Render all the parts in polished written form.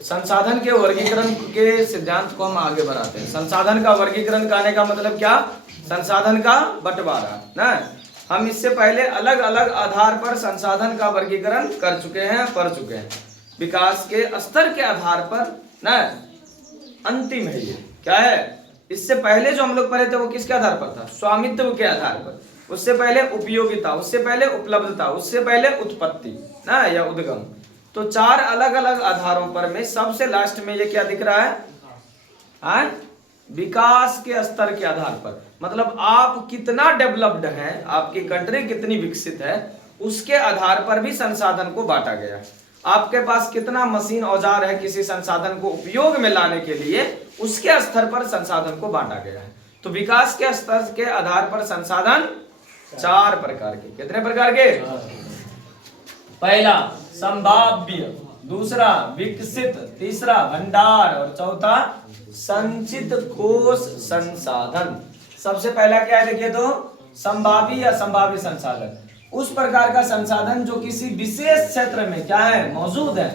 संसाधन के वर्गीकरण के सिद्धांत को हम आगे बढ़ाते हैं। संसाधन का वर्गीकरण कहने का मतलब क्या? संसाधन का बंटवारा ना। हम इससे पहले अलग अलग आधार पर संसाधन का वर्गीकरण कर चुके हैं, पढ़ चुके हैं। विकास के स्तर के आधार पर ना, अंतिम है ये क्या है। इससे पहले जो हम लोग पढ़े थे वो किसके आधार पर था? स्वामित्व के आधार पर। उससे पहले उपयोगिता, उससे पहले उपलब्धता, उससे पहले उत्पत्ति ना या उद्गम। तो चार अलग अलग आधारों पर में सबसे लास्ट में ये क्या दिख रहा है? विकास के स्तर के आधार पर, मतलब आप कितना डेवलप्ड हैं, आपकी कंट्री कितनी विकसित है, उसके आधार पर भी संसाधन को बांटा गया है। आपके पास कितना मशीन औजार है किसी संसाधन को उपयोग में लाने के लिए, उसके स्तर पर संसाधन को बांटा गया है। तो विकास के स्तर के आधार पर संसाधन चार प्रकार के। कितने प्रकार के? पहला संभाव्य, दूसरा विकसित, तीसरा भंडार और चौथा संचित कोष संसाधन। सबसे पहला क्या है देखिए तो, संभावी या संभाव्य संसाधन, उस प्रकार का संसाधन जो किसी विशेष क्षेत्र में क्या है, मौजूद है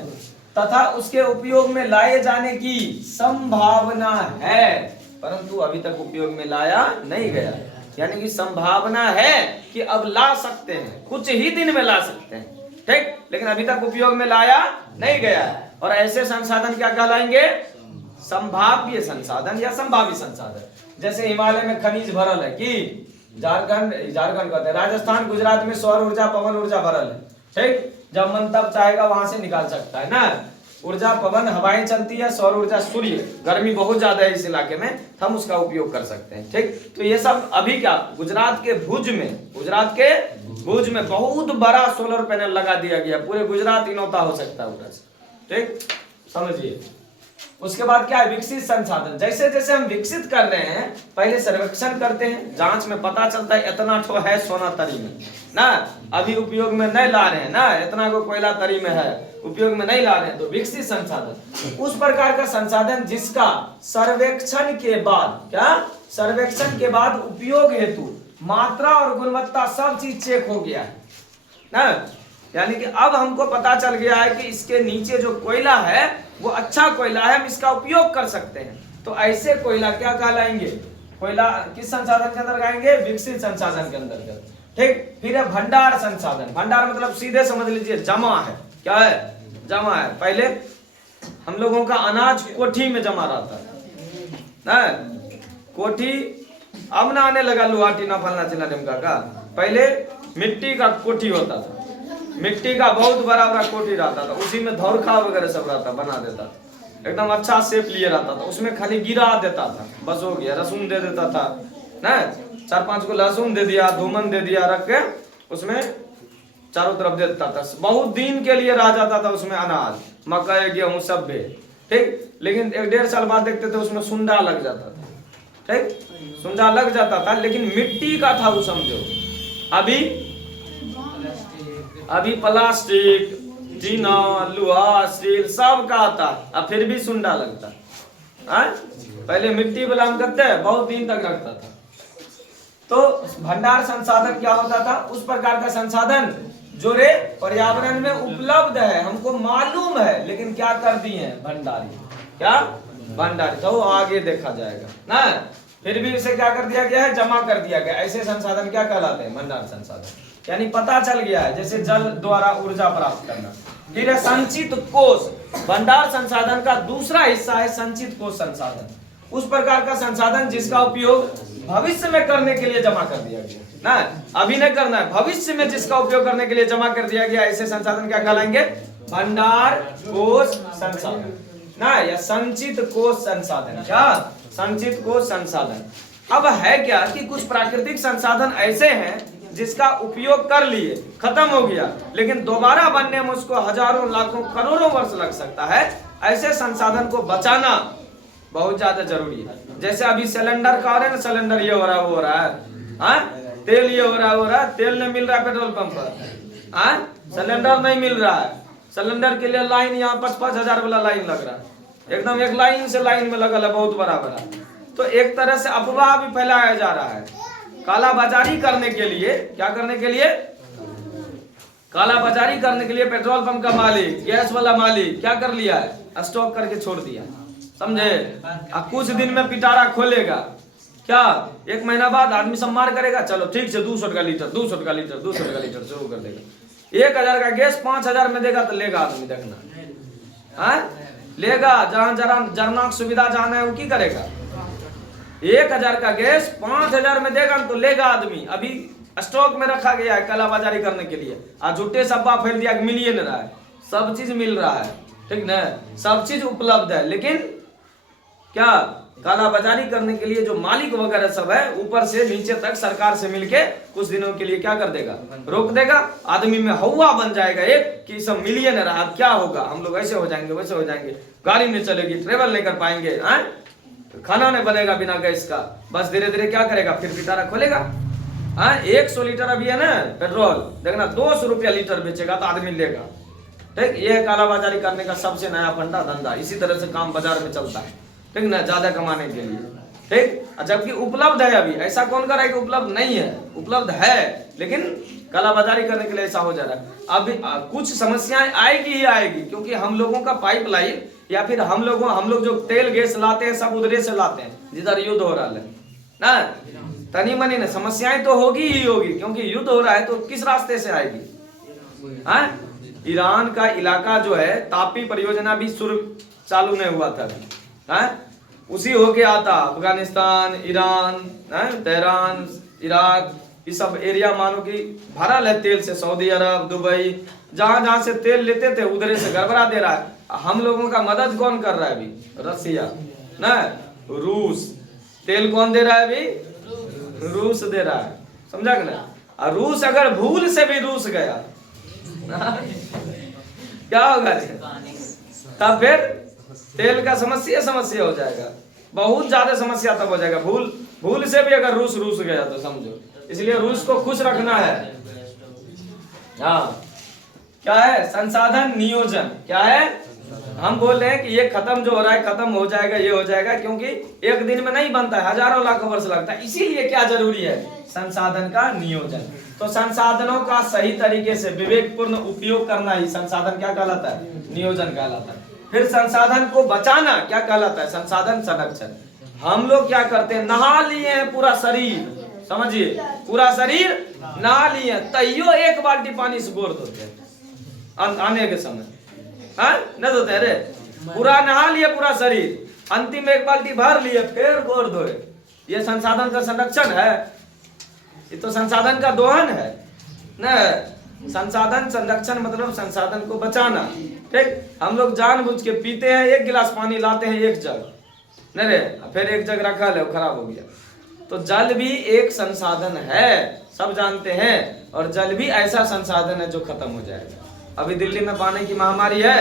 तथा उसके उपयोग में लाए जाने की संभावना है परंतु अभी तक उपयोग में लाया नहीं गया। यानी कि संभावना है कि अब ला सकते हैं, कुछ ही दिन में ला सकते हैं, ठीक, लेकिन अभी तक उपयोग में लाया नहीं गया है। और ऐसे संसाधन क्या कहलाएंगे? संभाव्य संसाधन या संभावी संसाधन। जैसे हिमालय में खनिज भरल है कि झारखंड कहते हैं, राजस्थान गुजरात में सौर ऊर्जा पवन ऊर्जा भरल है, ठीक, जब मन तब चाहेगा वहां से निकाल सकता है ना। ऊर्जा पवन हवाएं चलती है, सौर ऊर्जा सूर्य, गर्मी बहुत ज्यादा है इस इलाके में, हम उसका उपयोग कर सकते हैं, ठीक। तो ये सब अभी क्या गुजरात के भुज में बहुत बड़ा सोलर पैनल लगा दिया गया, पूरे गुजरात इनौता हो सकता है उधर से, ठीक, समझिए। उसके बाद क्या है? विकसित संसाधन। जैसे जैसे हम विकसित कर रहे हैं, पहले सर्वेक्षण करते हैं, जांच में पता चलता है इतना ठो है सोना तरी में ना, अभी उपयोग में नहीं ला रहे हैं ना, इतना को कोयला तरी में है, उपयोग में नहीं ला रहे हैं, तो विकसित संसाधन उस प्रकार का संसाधन जिसका सर्वेक्षण के बाद क्या, सर्वेक्षण के बाद उपयोग हेतु मात्रा और गुणवत्ता सब चीज चेक हो गया है ना। यानी कि अब हमको पता चल गया है कि इसके नीचे जो कोयला है वो अच्छा कोयला है, हम इसका उपयोग कर सकते हैं। तो ऐसे कोयला क्या कहलाएंगे? कोयला किस संसाधन के अंदर आएंगे? विकसित संसाधन के अंदर, ठीक। फिर है भंडार संसाधन। भंडार मतलब सीधे समझ लीजिए जमा है। क्या है? जमा है। पहले हम लोगों का अनाज कोठी में जमा रहता है, कोठी अब ना आने लगा लोहा टीना फलना चिना ढिमका का। पहले मिट्टी का कोठी होता था, मिट्टी का बहुत बड़ा बड़ा कोठी रहता था, उसी में धौरखा वगैरह सब रहता, बना देता था, एकदम अच्छा शेप लिए रहता था, उसमें खाली गिरा देता था, बस हो गया। लहसुन दे देता था ना, 4-5 को लहसुन दे दिया, धूमन दे दिया, रख के उसमें चारों तरफ दे देता था, बहुत दिन के लिए रह जाता था उसमें अनाज, मकई गेहूं सब भी, ठीक। लेकिन 1-1.5 साल बाद देखते थे उसमें सुंडा लग जाता था, ठीक, सुंडा लग जाता था, लेकिन मिट्टी का था वो, समझो। अभी प्लास्टिक, टीना, लोहा, स्टील सब का आता, अब फिर भी सुंडा लगता है। पहले मिट्टी वाला हम करते हैं, बहुत दिन तक रखता था। तो भंडार संसाधन क्या होता था? उस प्रकार का संसाधन जो रे पर्यावरण में उपलब्ध है, हमको मालूम है, लेकिन क्या कर दिए हैं? भंडारी। क्या? भंडारी। तो आगे देखा जाएगा ना। फिर भी इसे क्या कर दिया गया है? जमा कर दिया गया। ऐसे संसाधन क्या कहलाते हैं? भंडार संसाधन। यानी पता चल गया है, जैसे जल द्वारा ऊर्जा प्राप्त करना। फिर है संचित कोष। भंडार संसाधन का दूसरा हिस्सा है संचित कोष संसाधन। उस प्रकार का संसाधन जिसका उपयोग भविष्य में करने के लिए जमा कर दिया गया ना, अभी नहीं करना है, भविष्य में जिसका उपयोग करने के लिए जमा कर दिया गया, ऐसे संसाधन क्या कहलाएंगे? भंडार कोष संसाधन ना, या संचित कोष संसाधन। क्या? संचित कोष संसाधन। अब है क्या कि कुछ प्राकृतिक संसाधन ऐसे हैं जिसका उपयोग कर लिए, खत्म हो गया, लेकिन दोबारा बनने में उसको हजारों, लाखों, करोड़ों वर्ष लग सकता है। ऐसे संसाधन को बचाना बहुत ज्यादा जरूरी है। जैसे अभी सिलेंडर का हो रहा है ना, सिलेंडर ये हो रहा है, वो हो रहा है, तेल ये हो रहा है, तेल नहीं मिल रहा है पेट्रोल पंप पर, सिलेंडर नहीं मिल रहा है, सिलेंडर के लिए लाइन यहाँ 5-5 हजार वाला लाइन लग रहा है, एकदम एक लाइन से लाइन में लगल है, बहुत बड़ा। तो एक तरह से अफवाह भी फैलाया जा रहा है, काला बाजारी करने के लिए। क्या करने के लिए? काला बाजारी करने के लिए पेट्रोल पंप का मालिक, गैस वाला मालिक क्या कर लिया है? स्टॉक करके छोड़ दिया, समझे। अब कुछ दिन में पिटारा खोलेगा, क्या 1 महीना बाद आदमी सम्मान करेगा, चलो ठीक से 200 का लीटर 200 का लीटर 200 का लीटर शुरू कर देगा। 1000 का गैस 5000 में देगा तो लेगा आदमी, देखना हाँ लेगा। जहां जरा जरना सुविधा जाना है वो की करेगा। 1000 का गैस 5000 में देगा तो लेगा आदमी। अभी स्टॉक में रखा गया है कालाबाजारी करने के लिए। आज झूठे सब्बा फैल दिया, मिल ही नहीं रहा है, सब चीज मिल रहा है, ठीक ना, सब चीज उपलब्ध है, लेकिन क्या कालाबाजारी करने के लिए जो मालिक वगैरह सब है ऊपर से नीचे तक सरकार से मिलके कुछ दिनों के लिए क्या कर देगा, रोक देगा। आदमी में हवा बन जाएगा एक कि सब मिल ही नहीं रहा, अब क्या होगा, हम लोग ऐसे हो जाएंगे वैसे हो जाएंगे, गाड़ी नहीं चलेगी, ट्रेवल नहीं कर पाएंगे, खाना नहीं बनेगा बिना गैस का। बस धीरे धीरे क्या करेगा, फिर पिटारा खोलेगा। 100 लीटर अभी है ना पेट्रोल, देखना 200 रुपया लीटर बेचेगा तो आदमी लेगा, ठीक। ये है कालाबाजारी करने का सबसे नया फंडा धंधा। इसी तरह से काम बाजार में चलता है, ठीक ना, ज्यादा कमाने के लिए, ठीक। जबकि उपलब्ध है, अभी ऐसा कौन कर रहा है कि उपलब्ध नहीं है, उपलब्ध है, लेकिन कालाबाजारी करने के लिए ऐसा हो जा रहा है। अभी कुछ समस्याएं आएगी ही आएगी, क्योंकि हम लोगों का पाइपलाइन या फिर हम लोग जो तेल गैस लाते हैं सब उधरे से लाते हैं जिधर युद्ध हो रहा है ना। तनी मनी ने समस्याएं तो होगी ही होगी, क्योंकि युद्ध हो रहा है तो किस रास्ते से आएगी। ईरान का इलाका जो है, तापी परियोजना भी शुरू चालू नहीं हुआ था, उसी होके आता अफगानिस्तान, ईरान, तेहरान, इराक, ये सब एरिया मानो कि भरा है तेल से। सऊदी अरब, दुबई, जहां जहां से तेल लेते थे उधर से गड़बड़ा दे रहा है। हम लोगों का मदद कौन कर रहा है अभी, रसिया ना, रूस। तेल कौन दे रहा है अभी, रूस दे रहा है, समझा कि ना। और रूस अगर भूल से भी रूस गया क्या होगा, तब फिर तेल का समस्या हो जाएगा, बहुत ज्यादा समस्या तब हो जाएगा। भूल से भी अगर रूस गया तो समझो। इसलिए रूस को खुश रखना है। हाँ, क्या है, संसाधन नियोजन। क्या है, हम बोल रहे हैं कि ये खत्म जो हो रहा है खत्म हो जाएगा, ये हो जाएगा, क्योंकि एक दिन में नहीं बनता है, हजारों लाखों वर्ष लगता है। इसीलिए क्या जरूरी है, संसाधन का नियोजन। तो संसाधनों का सही तरीके से विवेकपूर्ण उपयोग करना ही संसाधन क्या कहलाता है, नियोजन कहलाता है। फिर संसाधन को बचाना क्या कहलाता है, संसाधन संरक्षण। हम लोग क्या करते हैं, नहा लिए हैं पूरा शरीर, समझिए पूरा शरीर नहा लिए, तैयो 1 बाल्टी पानी से गोर धोते हैं आने के समय, न धोते हैं रे, पूरा नहा लिए पूरा शरीर, अंतिम 1 बाल्टी भर लिए फिर गोर धोए। ये संसाधन का संरक्षण है, ये तो संसाधन का दोहन है न। संसाधन संरक्षण मतलब संसाधन को बचाना, ठीक। हम लोग जानबूझ के पीते हैं, 1 गिलास पानी लाते हैं 1 जग, नहीं रे, फिर 1 जग रखा ले खराब हो गया। तो जल भी एक संसाधन है, सब जानते हैं, और जल भी ऐसा संसाधन है जो खत्म हो जाएगा। अभी दिल्ली में पानी की महामारी है,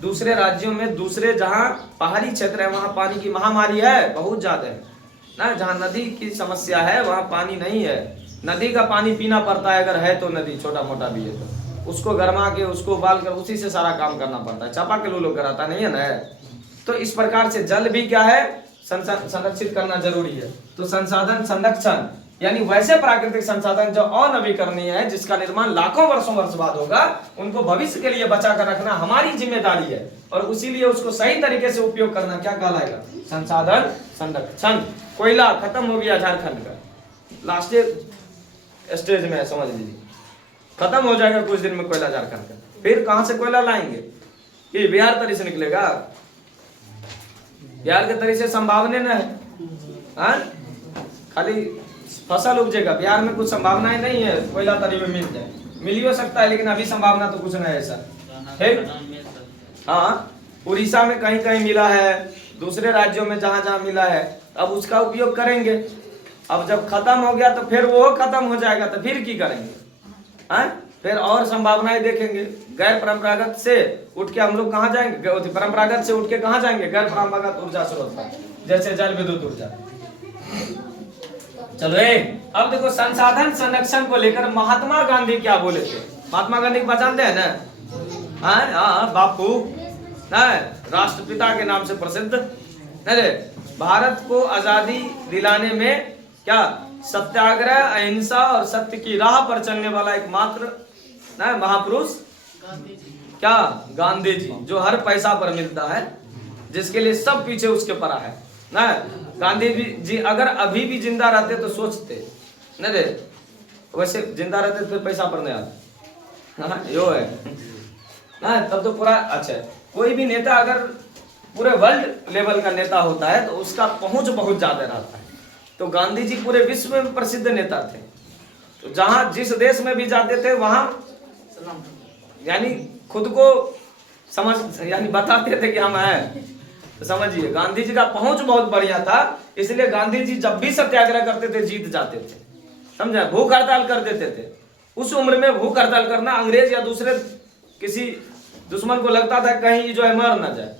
दूसरे राज्यों में, दूसरे जहां पहाड़ी क्षेत्र है वहां पानी की महामारी है, बहुत ज्यादा है ना। जहां नदी की समस्या है वहां पानी नहीं है, नदी का पानी पीना पड़ता है, अगर है तो नदी छोटा मोटा भी है तो उसको गरमा के उसको उबाल कर उसी से सारा काम करना पड़ता है, चापा के लोग कराता नहीं है ना। तो इस प्रकार से जल भी क्या है, संरक्षित करना जरूरी है। तो संसाधन संरक्षण यानी वैसे प्राकृतिक संसाधन जो अनवीकरणीय है, जिसका निर्माण लाखों वर्षों वर्ष बाद होगा, उनको भविष्य के लिए बचा कर रखना हमारी जिम्मेदारी है, और इसीलिए उसको सही तरीके से उपयोग करना क्या कहलाएगा, संसाधन संरक्षण। कोयला खत्म हो गया झारखंड का, लास्ट स्टेज में है, समझ लीजिए खत्म हो जाएगा कुछ दिन में कोयला झारखंड का। फिर कहां से कोयला लाएंगे, कि बिहार तरी से निकलेगा, बिहार के तरी से संभावना न है, खाली फसल उपजेगा। बिहार में कुछ संभावनाएं नहीं है कोयला तरी में मिल जाए, मिल हो सकता है, लेकिन अभी संभावना तो कुछ नहीं है ऐसा, ठीक। हाँ, उड़ीसा में कहीं कहीं मिला है, दूसरे राज्यों में जहां जहां मिला है, अब उसका उपयोग करेंगे। अब जब खत्म हो गया तो फिर वो खत्म हो जाएगा, तो फिर की करेंगे, फिर और संभावनाएं देखेंगे। गैर परंपरागत से उठ के हम लोग कहाँ जाएंगे, परंपरागत से उठ के कहाँ जाएंगे, गैर परंपरागत ऊर्जा स्रोत पर, जैसे जल विद्युत ऊर्जा। चलो अब देखो संसाधन संरक्षण को लेकर महात्मा गांधी क्या बोले थे। महात्मा गांधी को पहचानते हैं ना, हाँ, बापू राष्ट्रपिता के नाम से प्रसिद्ध। अरे भारत को आजादी दिलाने में क्या सत्याग्रह, अहिंसा और सत्य की राह पर चलने वाला एकमात्र महापुरुष क्या? गांधी जी, जो हर पैसा पर मिलता है, जिसके लिए सब पीछे उसके पड़ा है ना। गांधी जी अगर अभी भी जिंदा रहते तो सोचते न रे, वैसे जिंदा रहते तो फिर पैसा पर नहीं आता। हाँ, यो है ना, तब तो पूरा अच्छा। कोई भी नेता अगर पूरे वर्ल्ड लेवल का नेता होता है तो उसका पहुंच बहुत ज्यादा रहता है। तो गांधी जी पूरे विश्व में प्रसिद्ध नेता थे। तो जहां जिस देश में भी जाते थे वहां यानी खुद को समझ यानी बताते थे कि हम हैं। तो समझिए गांधी जी का पहुंच बहुत बढ़िया था, इसलिए गांधी जी जब भी सत्याग्रह करते थे जीत जाते थे। समझा? भूख हड़ताल कर देते थे। उस उम्र में भूख हड़ताल करना अंग्रेज या दूसरे किसी दुश्मन को लगता था कहीं जो है मर ना जाए,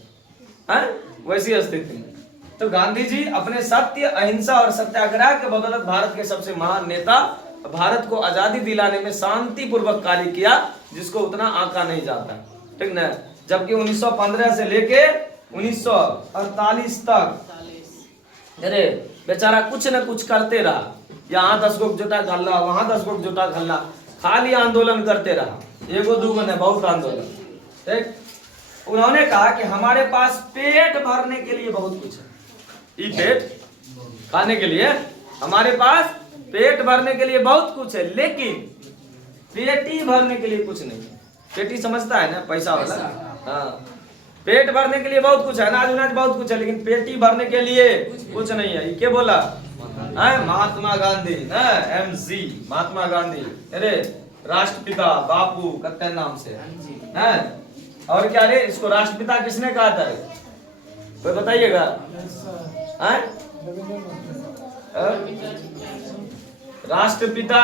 हैं? वैसी स्थिति में तो गांधी जी अपने सत्य, अहिंसा और सत्याग्रह के बदौलत भारत के सबसे महान नेता, भारत को आजादी दिलाने में शांतिपूर्वक कार्य किया, जिसको उतना आंका नहीं जाता, ठीक ना। जबकि 1915 से लेके 1948 तक अरे बेचारा कुछ न कुछ करते रहा। यहाँ 10 गो जोटा घल्ला, वहां 10 गो जोटा घल्ला, खाली आंदोलन करते रहा। एगो दूगो ने, बहुत आंदोलन। ठीक, उन्होंने कहा कि हमारे पास पेट भरने के लिए बहुत कुछ है। ये पेट खाने के लिए, हमारे पास पेट भरने के लिए बहुत कुछ है, लेकिन पेटी भरने के लिए कुछ नहीं है। पेटी समझता है ना, पैसा वाला। हाँ, पेट भरने के लिए बहुत कुछ है, अनाज उनाज बहुत कुछ है, लेकिन पेटी भरने के लिए कुछ नहीं है। ये क्या बोला? महात्मा गांधी ना, MC महात्मा गांधी। अरे राष्ट्रपिता बापू कत्ते नाम से है। और क्या रे, इसको राष्ट्रपिता किसने कहा था? कोई बताइएगा? राष्ट्रपिता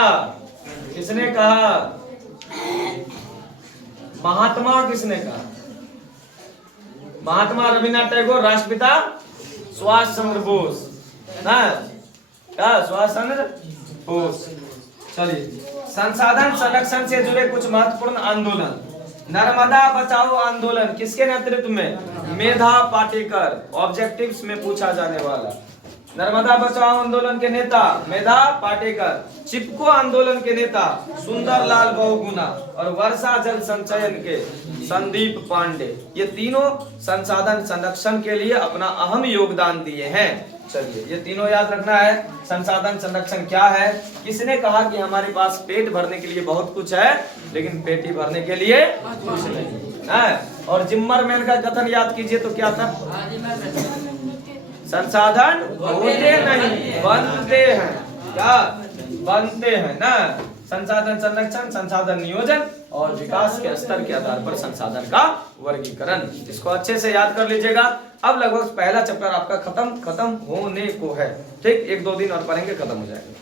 किसने कहा? महात्मा किसने कहा? महात्मा रविन्द्रनाथ टैगोर। राष्ट्रपिता सुभाष चंद्र बोस ना, क्या? सुभाष चंद्र बोस। चलिए, संसाधन संरक्षण से जुड़े कुछ महत्वपूर्ण आंदोलन। नर्मदा बचाओ आंदोलन किसके नेतृत्व में? मेधा पाटेकर। ऑब्जेक्टिव्स में पूछा जाने वाला। नर्मदा बचाओ आंदोलन के नेता मेधा पाटेकर। चिपको आंदोलन के नेता सुंदरलाल बहुगुणा। और वर्षा जल संचयन के संदीप पांडे। ये तीनों संसाधन संरक्षण के लिए अपना अहम योगदान दिए हैं। चलिए, ये तीनों याद रखना है। संसाधन संरक्षण क्या है? किसने कहा कि हमारे पास पेट भरने के लिए बहुत कुछ है, लेकिन पेटी भरने के लिए कुछ नहीं है। और जिम्मरमैन का कथन याद कीजिए तो क्या था? संसाधन होते नहीं, बनते हैं। क्या बनते हैं ना? संसाधन संरक्षण, संसाधन नियोजन और विकास के स्तर के आधार पर संसाधन का वर्गीकरण। इसको अच्छे से याद कर लीजिएगा। अब लगभग पहला चैप्टर आपका खत्म होने को है। ठीक, 1-2 दिन और पढ़ेंगे, खत्म हो जाएगा।